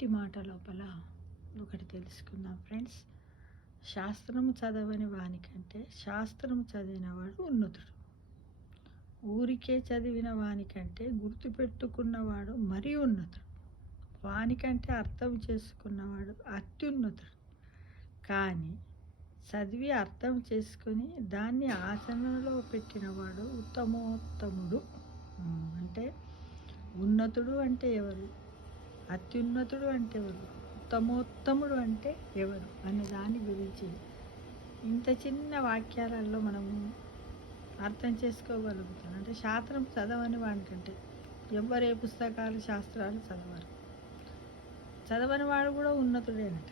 నేటి మాట లోపల ఒకటి తెలుసుకుందాం ఫ్రెండ్స్. శాస్త్రము చదవని వానికంటే శాస్త్రము చదివినవాడు ఉన్నతుడు. ఊరికే చదివిన వానికంటే గుర్తుపెట్టుకున్నవాడు మరీ ఉన్నతుడు. వానికంటే అర్థం చేసుకున్నవాడు అత్యున్నతుడు. కానీ చదివి అర్థం చేసుకొని దాన్ని ఆచరణలో పెట్టినవాడు ఉత్తమోత్తముడు. అంటే ఉన్నతుడు అంటే ఎవరు, అత్యున్నతుడు అంటే ఎవరు, ఉత్తమోత్తముడు అంటే ఎవరు అనే దాని గురించి ఇంత చిన్న వాక్యాలలో మనము అర్థం చేసుకోగలుగుతాం. అంటే శాస్త్రం చదవని వాడికంటే ఎవరే పుస్తకాలు శాస్త్రాలు చదవని వాడు కూడా ఉన్నతుడేనట.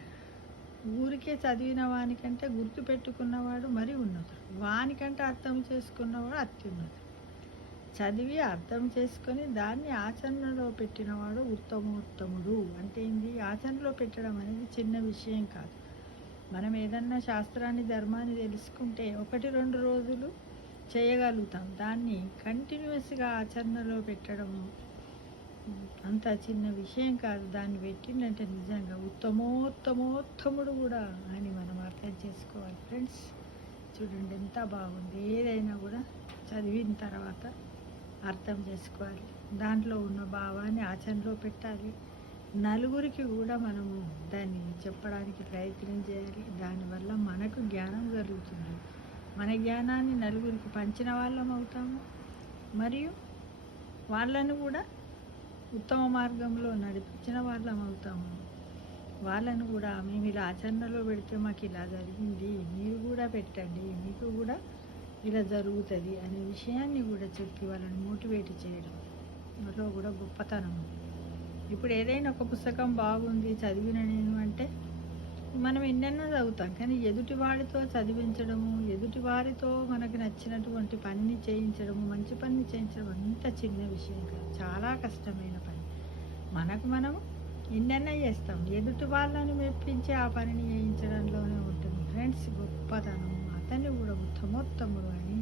ఊరికే చదివిన వానికంటే గుర్తుపెట్టుకున్నవాడు మరీ ఉన్నతుడు. వానికంటే అర్థం చేసుకున్నవాడు అత్యున్నతుడు. చదివి అర్థం చేసుకొని దాన్ని ఆచరణలో పెట్టినవాడు ఉత్తమోత్తముడు. అంటే ఏంది? ఆచరణలో పెట్టడం అనేది చిన్న విషయం కాదు. మనం ఏదన్నా శాస్త్రాన్ని ధర్మాన్ని తెలుసుకుంటే 1-2 రోజులు చేయగలుగుతాం. దాన్ని కంటిన్యూస్గా ఆచరణలో పెట్టడము అంత చిన్న విషయం కాదు. దాన్ని పెట్టిందంటే నిజంగా ఉత్తమోత్తమోత్తముడు కూడా అని మనం అర్థం చేసుకోవాలి ఫ్రెండ్స్. చూడండి ఎంత బాగుంది. ఏదైనా కూడా చదివిన తర్వాత అర్థం చేసుకోవాలి, దాంట్లో ఉన్న భావాన్ని ఆచరణలో పెట్టాలి. నలుగురికి కూడా మనము దాన్ని చెప్పడానికి ప్రయత్నం చేయాలి. దానివల్ల మనకు జ్ఞానం కలుగుతుంది. మన జ్ఞానాన్ని నలుగురికి పంచిన వాళ్ళం అవుతాము. మరియు వాళ్ళను కూడా ఉత్తమ మార్గంలో నడిపించిన వాళ్ళం అవుతాము. వాళ్ళను కూడా మేము ఇలా ఆచరణలో పెడితే మాకు ఇలా జరిగింది, మీరు కూడా పెట్టండి, మీకు కూడా ఇలా జరుగుతుంది అనే విషయాన్ని కూడా చెప్పి వాళ్ళని మోటివేట్ చేయడం అందులో కూడా గొప్పతనం ఉంది. ఇప్పుడు ఏదైనా ఒక పుస్తకం బాగుంది చదివిన నేను అంటే మనం ఎన్నెన్నో చదువుతాం, కానీ ఎదుటి వాడితో చదివించడము, ఎదుటి వారితో మనకు నచ్చినటువంటి పనిని చేయించడము, మంచి పనిని చేయించడం అంత చిన్న విషయం కాదు, చాలా కష్టమైన పని. మనము ఎన్నెన్నో చేస్తాం, ఎదుటి వాళ్ళని మెప్పించి ఆ పనిని చేయించడంలోనే ఉంటుంది ఫ్రెండ్స్ గొప్పతనం. అతన్ని కూడా ఉత్తమోత్తముడు అని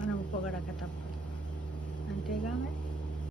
మనం పొగడక తప్పదు. అంతేగా మరి.